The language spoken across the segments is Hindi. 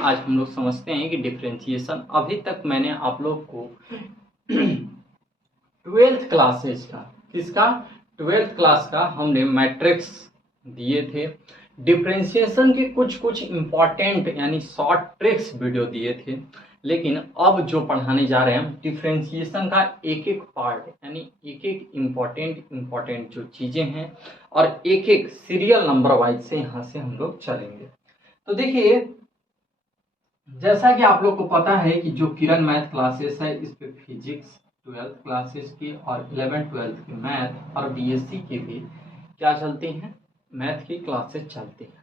आज हम लोग समझते हैं कि डिफरेंशिएशन। अभी तक मैंने आप लोग को 12th क्लासेज का, किसका 12th क्लास का हमने मैट्रिक्स दिए थे। डिफरेंशिएशन के कुछ इम्पॉर्टेंट यानी शॉर्ट ट्रिक्स वीडियो दिए थे। लेकिन अब जो पढ़ाने जा रहे हैं हम डिफरेंशिएशन का एक एक पार्ट यानी एक एक इम्पॉर्टेंट जो चीज़ें हैं और एक एक सीरियल नंबर वाइज से यहाँ से हम लोग चलेंगे। तो देखिए, जैसा कि आप लोग को पता है कि जो किरण मैथ क्लासेस है इस पे फिजिक्स 12th क्लासेस की और 11th 12th की मैथ और बीएससी की भी क्या चलती हैं, मैथ की क्लासेस चलती हैं।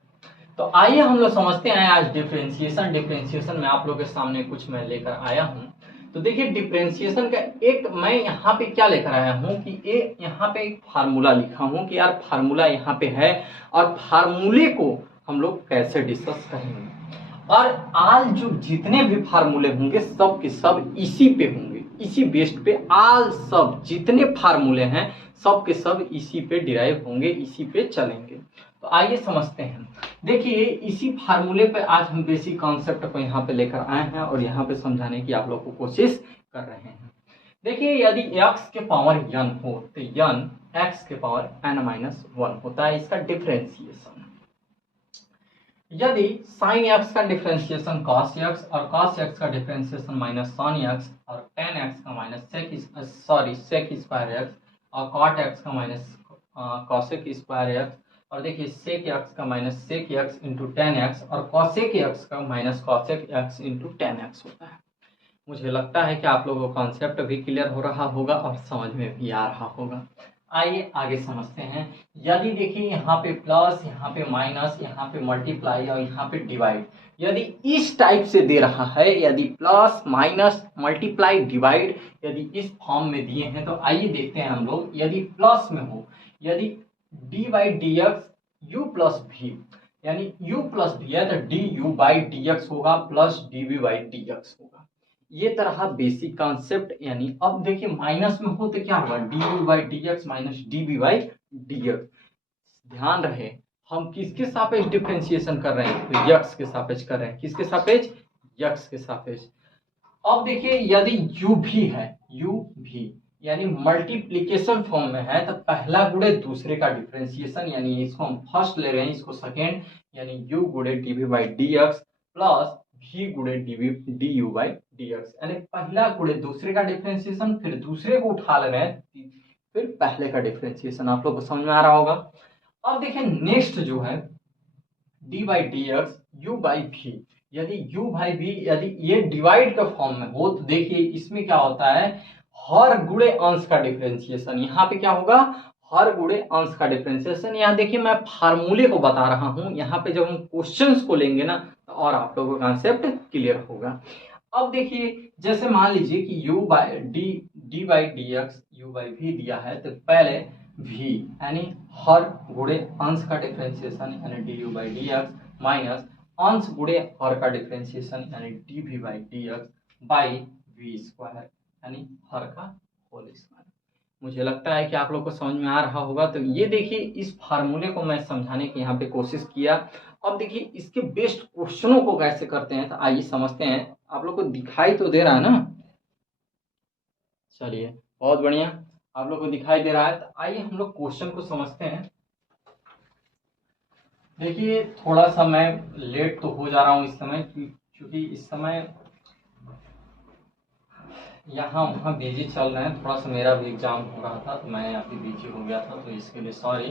तो आइए हम लोग समझते हैं आज डिफरेंशिएशन में आप लोग के सामने कुछ मैं लेकर आया हूँ। तो देखिए, डिफरेंशिएशन का एक मैं यहाँ पे क्या लेकर आया हूँ कि ये यहाँ पे एक फार्मूला लिखा हूँ कि यार फार्मूला यहाँ पे है और फार्मूले को हम लोग कैसे डिस्कस करेंगे। और आज जो जितने भी फार्मूले होंगे सब के सब इसी पे होंगे, इसी बेस्ड पे आल सब जितने फार्मूले हैं सब के सब इसी पे डिराइव होंगे, इसी पे चलेंगे। तो आइए समझते हैं। देखिए, इसी फार्मूले पे आज हम बेसिक कॉन्सेप्ट को यहाँ पे लेकर आए हैं और यहाँ पे समझाने की आप लोग को कोशिश कर रहे हैं। देखिए, यदि x के पावर n हो तो n x के पावर n-1 होता है, इसका डिफरेंशिएशन। यदि sin x का डिफरेंशिएशन cos x और cos x का डिफरेंशिएशन माइनस sin x और tan x का माइनस sec स्क्वायर x और cot x का माइनस cosec स्क्वायर x और देखिए sec x का minus sec x into tan x और cosec x का minus cosec x into tan x होता है। मुझे लगता है कि आप लोगों को कॉन्सेप्ट भी क्लियर हो रहा होगा और समझ में भी आ रहा होगा। आइए आगे समझते हैं। यदि देखिए यहाँ पे प्लस, यहाँ पे माइनस, यहाँ पे मल्टीप्लाई और यहाँ पे डिवाइड, यदि इस टाइप से दे रहा है, यदि प्लस माइनस मल्टीप्लाई डिवाइड यदि इस फॉर्म में दिए हैं तो आइए देखते हैं हम लोग। यदि प्लस में हो, यदि D by D x U plus भी यानी u प्लस डी है तो D you by D X होगा plus D we by D X होगा। ये तरह बेसिक कॉन्सेप्ट। यानी अब देखिए माइनस में हो तो क्या होगा, d you by D x minus d b by D x. ध्यान रहे हम किसके सापेक्ष डिफरेंशिएशन कर रहे हैं, तो यक्स के सापेक्ष कर रहे हैं। किसके सापेक्ष, यक्स के सापेक्ष। अब देखिए यदि u भी है, u भी यानी मल्टीप्लीकेशन फॉर्म में है तो पहला गुणे दूसरे का डिफरेंशिएशन, यानी इसको हम फर्स्ट ले रहे हैं, इसको सेकेंड, यानी u गुणे d we by D x plus v गुणे d you by D x. यानी पहला गुणे दूसरे का डिफरेंशिएशन, फिर दूसरे को उठा ले रहे हैं, फिर पहले का डिफरेंशिएशन। आप लोग को समझ में आ रहा होगा। अब देखिए नेक्स्ट जो है D by D x u by भी, यदि u भाई v यदि ये डिवाइड का फॉर्म में हो तो देखिए इसमें क्या होता है, हर गुणे अंश का डिफरेंशिएशन। यहाँ पे क्या होगा, हर गुणे अंश का डिफरेंशिएशन। यहाँ देखिए मैं फार्मूले को बता रहा हूँ, यहाँ पे जब हम क्वेश्चंस को लेंगे ना तो और आप लोगों का कॉन्सेप्ट क्लियर होगा। अब देखिए जैसे मान लीजिए कि u by d by D x u by v दिया है तो पहले v यानी हर गुणे अंश का डिफरेंशिएशन यानी d you by D x minus अंश गुणे हर का डिफरेंशिएशन यानी d we by D x by v square यानी हर का होल स्क्वायर। मुझे लगता है कि आप लोग को समझ में आ रहा होगा। तो ये देखिए इस फार्मूले को मैं समझाने की यहाँ पे कोशिश किया। अब देखिए इसके बेस्ट क्वेश्चनों को कैसे करते हैं तो आइए समझते हैं। आप लोग को दिखाई तो दे रहा है ना, चलिए बहुत बढ़िया, आप लोग को दिखाई दे रहा है। तो आइए हम लोग क्वेश्चन को समझते हैं। देखिए थोड़ा सा मैं लेट तो हो जा रहा हूँ इस समय, क्योंकि इस समय यहाँ वहाँ बिजी चल रहे हैं, थोड़ा सा मेरा भी एग्जाम हो रहा था तो मैं अभी बिजी हो गया था, तो इसके लिए सॉरी।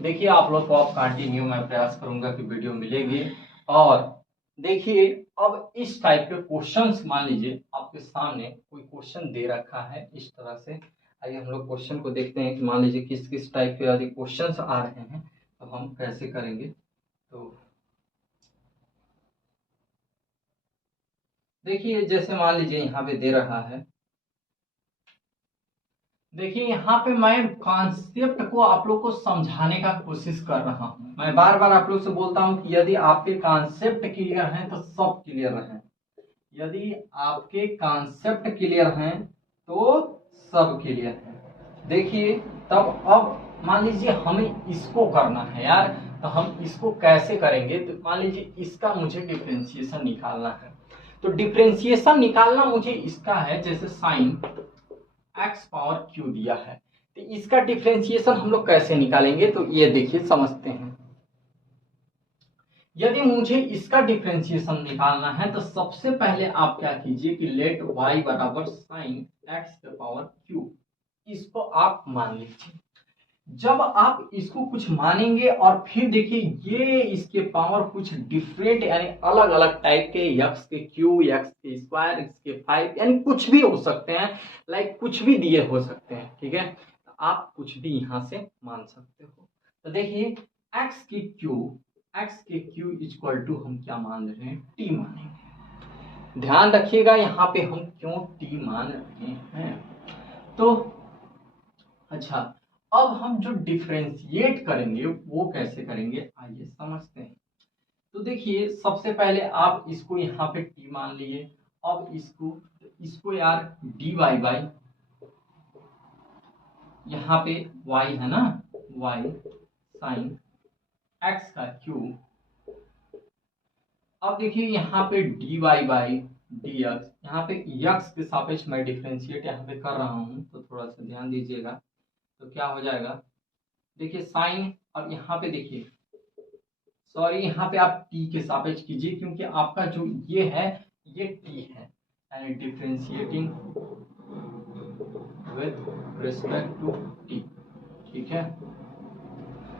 देखिए आप लोग को अब कंटिन्यू मैं प्रयास करूंगा कि वीडियो मिलेगी। और देखिए अब इस टाइप के क्वेश्चंस, मान लीजिए आपके सामने कोई क्वेश्चन दे रखा है इस तरह से। आइए हम लोग क्वेश्चन को देखते हैं कि मान लीजिए किस किस टाइप के यदि क्वेश्चन आ रहे हैं तो हम कैसे करेंगे। तो देखिए जैसे मान लीजिए यहाँ पे दे रहा है, देखिए यहाँ पे मैं कॉन्सेप्ट को आप लोग को समझाने का कोशिश कर रहा हूँ। मैं बार बार आप लोग से बोलता हूँ कि यदि आपके कॉन्सेप्ट क्लियर हैं तो सब क्लियर हैं, यदि आपके कॉन्सेप्ट क्लियर हैं तो सब क्लियर है। देखिए तब अब मान लीजिए हमें इसको करना है यार, तो हम इसको कैसे करेंगे, तो मान लीजिए इसका मुझे डिफ्रेंशिएशन निकालना है, तो डिफ्रेंशिएशन निकालना मुझे इसका है, जैसे साइन x पावर q दिया है, तो इसका डिफ्रेंशिएशन हम लोग कैसे निकालेंगे, तो ये देखिए समझते हैं। यदि मुझे इसका डिफ्रेंशिएशन निकालना है तो सबसे पहले आप क्या कीजिए कि लेट y बराबर साइन x के पावर q, इसको आप मान लीजिए। जब आप इसको कुछ मानेंगे और फिर देखिए ये इसके पावर कुछ डिफरेंट यानी अलग अलग टाइप के x के क्यू, x के स्क्वायर, x के 5 यानी कुछ भी हो सकते हैं, लाइक कुछ भी दिए हो सकते हैं, ठीक है, तो आप कुछ भी यहां से मान सकते हो। तो देखिए x के क्यू इक्वल टू हम क्या मान रहे हैं, t मानेंगे। ध्यान रखिएगा यहाँ पे हम क्यों t मान रहे हैं। तो अच्छा, अब हम जो डिफरेंशिएट करेंगे वो कैसे करेंगे, आइए समझते हैं। तो देखिए सबसे पहले आप इसको यहाँ पे t मान लिए, अब इसको यार dy बाई, यहाँ पे y है ना, y साइन x का क्यूब, अब देखिए यहाँ पे dy बाई dx, यहाँ पे x के सापेक्ष मैं डिफरेंशिएट यहाँ पे कर रहा हूँ, तो थोड़ा सा ध्यान दीजिएगा। तो क्या हो जाएगा, देखिए साइन, और यहाँ पे देखिए सॉरी यहाँ पे आप t के सापेक्ष कीजिए, क्योंकि आपका जो ये है ये t है, यानी differentiating with respect to t, ठीक है।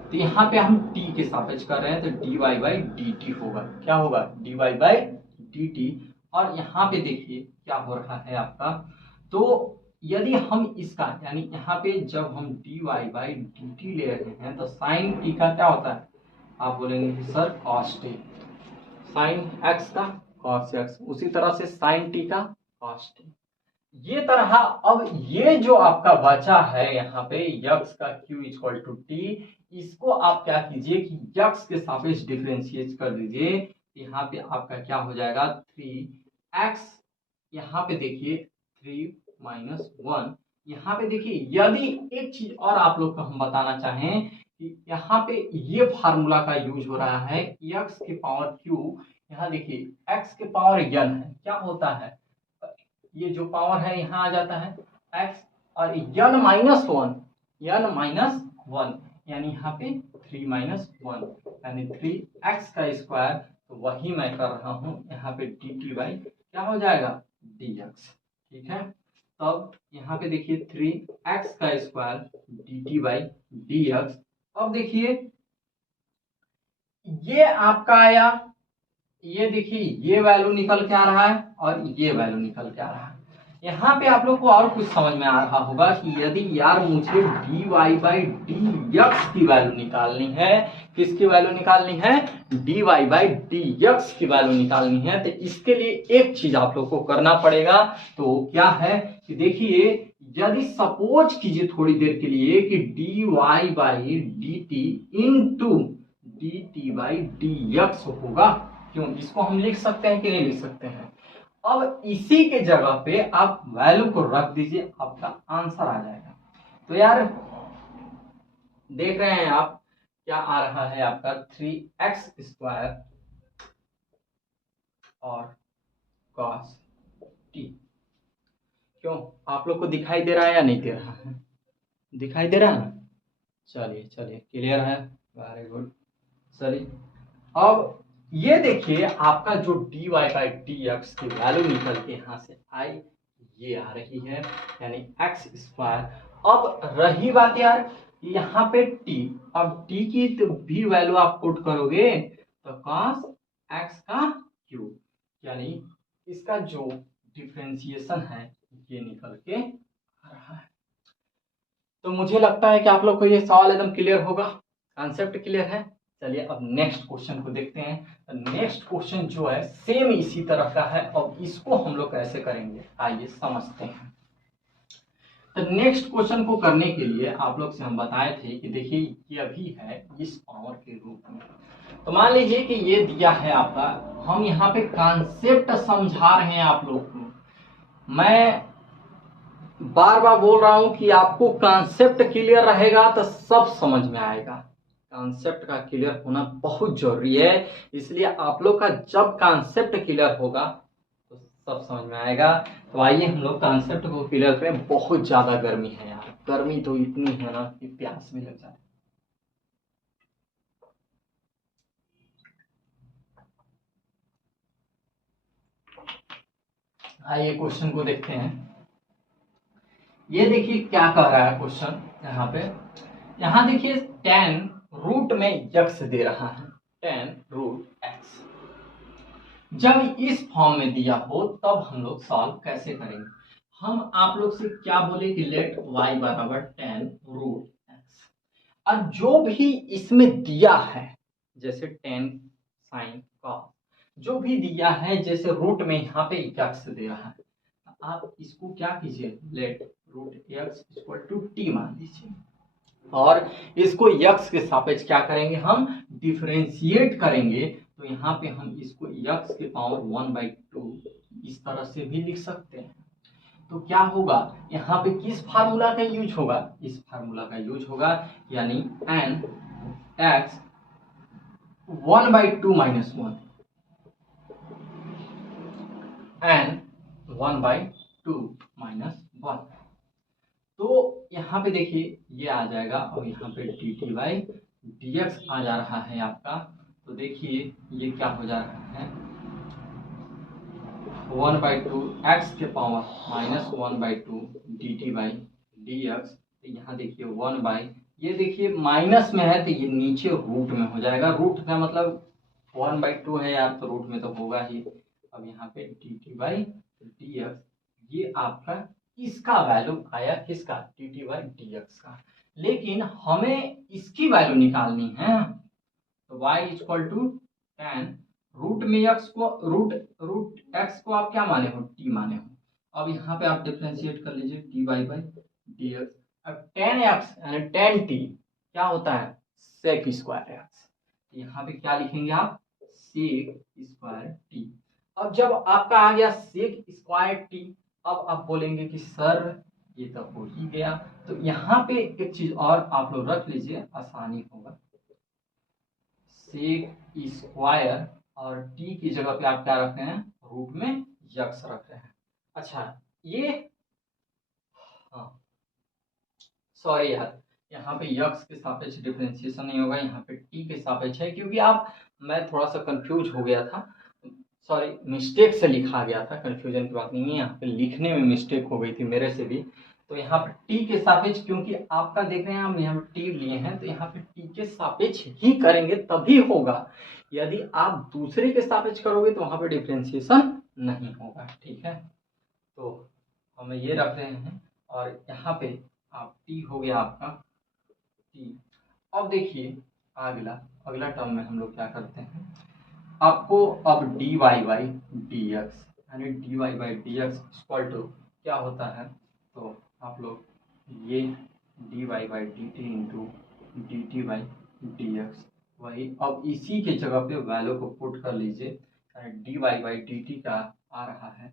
तो यहाँ पे हम t के सापेक्ष कर रहे हैं, तो dy बाई dt होगा, क्या होगा, dy बाई dt। और यहाँ पे देखिए क्या हो रहा है आपका, तो यदि हम इसका यानी यहाँ पे जब हम dy बाई dt ले रहे हैं तो साइन t का क्या होता है, आप बोलेंगे sir cos t, sine x का cos x, उसी तरह से साइन t का cos t, ये तरह। अब ये जो आपका बचा है यहाँ पे x का q इक्वल टू t, इसको आप क्या कीजिए कि x के सापेक्ष डिफरेंशिएट कर दीजिए, यहाँ पे आपका क्या हो जाएगा 3x, यहाँ पे देखिए 3 माइनस 1, यहाँ पे देखिए यदि एक चीज और आप लोग को हम बताना चाहें कि यहाँ पे ये फार्मूला का यूज हो रहा है, x के पावर q, यहाँ देखिए x के पावर n है, क्या होता है, ये जो पावर है यहाँ आ जाता है x, और n माइनस वन, यानी यहाँ पे 3 माइनस 1 यानी 3x का स्क्वायर, तो वही मैं कर रहा हूँ यहाँ पे dt बाई क्या हो जाएगा dx, ठीक है। तब यहाँ पे देखिए 3x का स्क्वायर dt बाई dx, अब देखिए ये आपका आया, ये देखिए ये वैल्यू निकल के आ रहा है और ये वैल्यू निकल के आ रहा है। यहाँ पे आप लोग को और कुछ समझ में आ रहा होगा कि यदि यार मुझे dy बाई dx की वैल्यू निकालनी है, किसकी वैल्यू निकालनी है, dy बाई dx की वैल्यू निकालनी है, तो इसके लिए एक चीज आप लोग को करना पड़ेगा, तो क्या है कि देखिए यदि सपोज कीजिए थोड़ी देर के लिए कि dy by dt into dt by dx होगा, क्यों, इसको हम लिख सकते हैं कि नहीं लिख सकते हैं। अब इसी के जगह पे आप वैल्यू को रख दीजिए, आपका आंसर आ जाएगा। तो यार देख रहे हैं आप क्या आ रहा है आपका 3x स्क्वायर और cos t, क्यों आप लोग को दिखाई दे रहा है या नहीं दे रहा है, दिखाई दे रहा है, चलिए चलिए क्लियर है, वेरी गुड। चलिए अब ये देखिए आपका जो dy बाई dx की वैल्यू निकल के यहाँ से आई, ये आ रही है यानी x स्क्वायर। अब रही बात यार यहाँ पे t, अब t की तो भी वैल्यू आप पुट करोगे तो cos x का क्यूब, यानी इसका जो डिफरेंशिएशन है ये निकल के आ रहा है। तो मुझे लगता है कि आप लोग को ये सवाल एकदम क्लियर होगा, कॉन्सेप्ट क्लियर है। चलिए अब नेक्स्ट क्वेश्चन को देखते हैं। नेक्स्ट क्वेश्चन जो है सेम इसी तरह का है, और इसको हम लोग कैसे करेंगे आइए समझते हैं। तो नेक्स्ट क्वेश्चन को करने के लिए आप लोग से हम बताए थे कि देखिए ये अभी है इस पावर के रूप में, तो मान लीजिए कि ये दिया है आपका, हम यहाँ पे कॉन्सेप्ट समझा रहे हैं आप लोग को। मैं बार बार बोल रहा हूं कि आपको कॉन्सेप्ट क्लियर रहेगा तो सब समझ में आएगा, कॉन्सेप्ट का क्लियर होना बहुत जरूरी है, इसलिए आप लोग का जब कॉन्सेप्ट क्लियर होगा तो सब समझ में आएगा। तो आइए हम लोग कॉन्सेप्ट को क्लियर करें। बहुत ज्यादा गर्मी है यार, गर्मी तो इतनी है ना कि प्यास भी लग जाए। आइए क्वेश्चन को देखते हैं। ये देखिए क्या कह रहा है क्वेश्चन यहाँ पे। यहाँ देखिए tan रूट में x दे रहा है, tan रूट x। जब इस फॉर्म में दिया हो तब हम लोग सॉल्व कैसे करेंगे। हम आप लोग से क्या बोले कि लेट y बराबर tan रूट x, और जो भी इसमें दिया है जैसे tan sin cos, जो भी दिया है जैसे रूट में यहाँ पे x दे रहा है, आप इसको क्या कीजिए, let root x equal to t मान लीजिए, और इसको x के सापेक्ष क्या करेंगे, हम डिफरेंशिएट करेंगे। तो यहाँ पे हम इसको x के पावर 1/2 इस तरह से भी लिख सकते हैं। तो क्या होगा, यहाँ पे किस फार्मूला का यूज होगा, इस फार्मूला का यूज होगा, यानी n x 1/2 minus 1 n 1/2 minus 1। तो यहाँ पे देखिए ये आ जाएगा, और यहाँ पे dt बाई dx आ जा रहा है आपका। तो देखिए ये क्या हो जा रहा है, 1/2 x के power minus 1/2 dt by dx। तो यहाँ देखिए 1 बाई, ये देखिए माइनस में है तो ये नीचे रूट में हो जाएगा। रूट का मतलब 1/2 है यार, तो रूट में तो होगा ही। अब यहाँ पे dt बाई dx, ये आपका इसका वैल्यू आया, किसका, dt बाई dx का। लेकिन हमें इसकी वैल्यू निकालनी है, तो y equal to tan root में x को, रूट x को आप क्या माने हो, t माने हो। अब यहाँ पे आप डिफरेंशिएट कर लीजिए dy बाई dx। अब tan x यानी tan t क्या होता है, sec स्क्वायर x। यहाँ पे क्या लिखेंगे आप, sec स्क्वायर t। अब जब आपका आ गया sec स्क्वायर t, अब आप बोलेंगे कि सर ये तो हो ही गया। तो यहाँ पे एक चीज और आप लोग रख लीजिए, आसानी होगा। सेक स्क्वायर और टी की जगह पे आप क्या रख रहे हैं, रूट में यक्स रख रहे हैं। अच्छा ये, हाँ सॉरी यार, यहाँ पे यक्स के सापेक्ष डिफरेंशिएशन नहीं होगा, यहाँ पे टी के सापेक्ष है, क्योंकि आप, मैं थोड़ा सा कंफ्यूज हो गया था, सॉरी मिस्टेक से लिखा गया था। कंफ्यूजन की बात नहीं है, यहाँ पे लिखने में मिस्टेक हो गई थी मेरे से भी। तो यहाँ पे टी के सापेक्ष, क्योंकि आपका देख रहे हैं हम यहाँ पे टी लिए हैं, तो यहाँ पे टी के सापेक्ष ही करेंगे तभी होगा। यदि आप दूसरे के सापेक्ष करोगे तो वहां पे डिफरेंशिएशन नहीं होगा, ठीक है। तो हमें ये रख रहे हैं, और यहाँ पे आप टी हो गया आपका टी। अब देखिए अगला टर्म में हम लोग क्या करते हैं, आपको अब dy बाई dx, यानी dy by dx equal to क्या होता है, तो आप लोग ये dy by dt into dt by dx, वही अब इसी के जगह पे वैल्यू को पुट कर लीजिए, यानी dy बाई dt का आ रहा है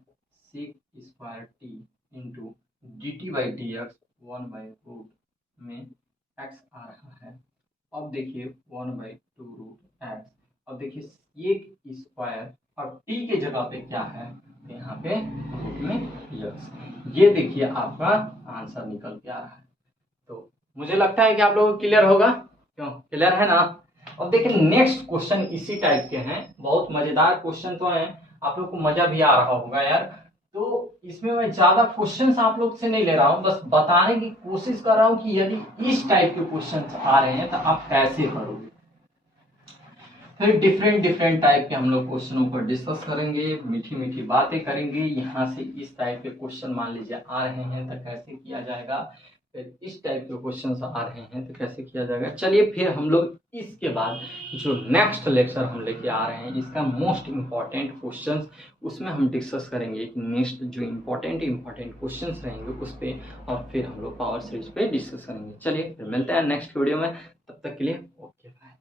sec square t into dt by dx 1/रूट में x आ रहा है। अब देखिए 1/2 रूट x। अब देखिए एक स्क्वायर और t के जगह पे क्या है, यहाँ पे रूट में यक्स। ये देखिए आपका आंसर निकल के आ रहा है। तो मुझे लगता है कि आप लोगों को क्लियर होगा, क्यों क्लियर है ना। अब देखिए नेक्स्ट क्वेश्चन इसी टाइप के हैं, बहुत मजेदार क्वेश्चन तो हैं, आप लोग को मजा भी आ रहा होगा यार। तो इसमें मैं ज्यादा क्वेश्चंस आप लोग से नहीं ले रहा हूँ, बस बताने की कोशिश कर रहा हूँ कि यदि इस टाइप के क्वेश्चंस आ रहे हैं तो आप कैसे करोगे। फिर डिफरेंट टाइप के हम लोग क्वेश्चनों पर डिस्कस करेंगे, मीठी मीठी बातें करेंगे। यहाँ से इस टाइप के क्वेश्चन मान लीजिए आ रहे हैं तो कैसे किया जाएगा, फिर इस टाइप के क्वेश्चन आ रहे हैं तो कैसे किया जाएगा। चलिए फिर हम लोग इसके बाद जो नेक्स्ट लेक्चर हम लेके आ रहे हैं, इसका मोस्ट इम्पॉर्टेंट क्वेश्चन, उसमें हम डिस्कस करेंगे नेक्स्ट जो इम्पोर्टेंट क्वेश्चन रहेंगे उस पर, और फिर हम लोग पावर सीरीज पे डिस्कस करेंगे। चलिए फिर मिलते हैं नेक्स्ट वीडियो में, तब तक के लिए ओके बाय।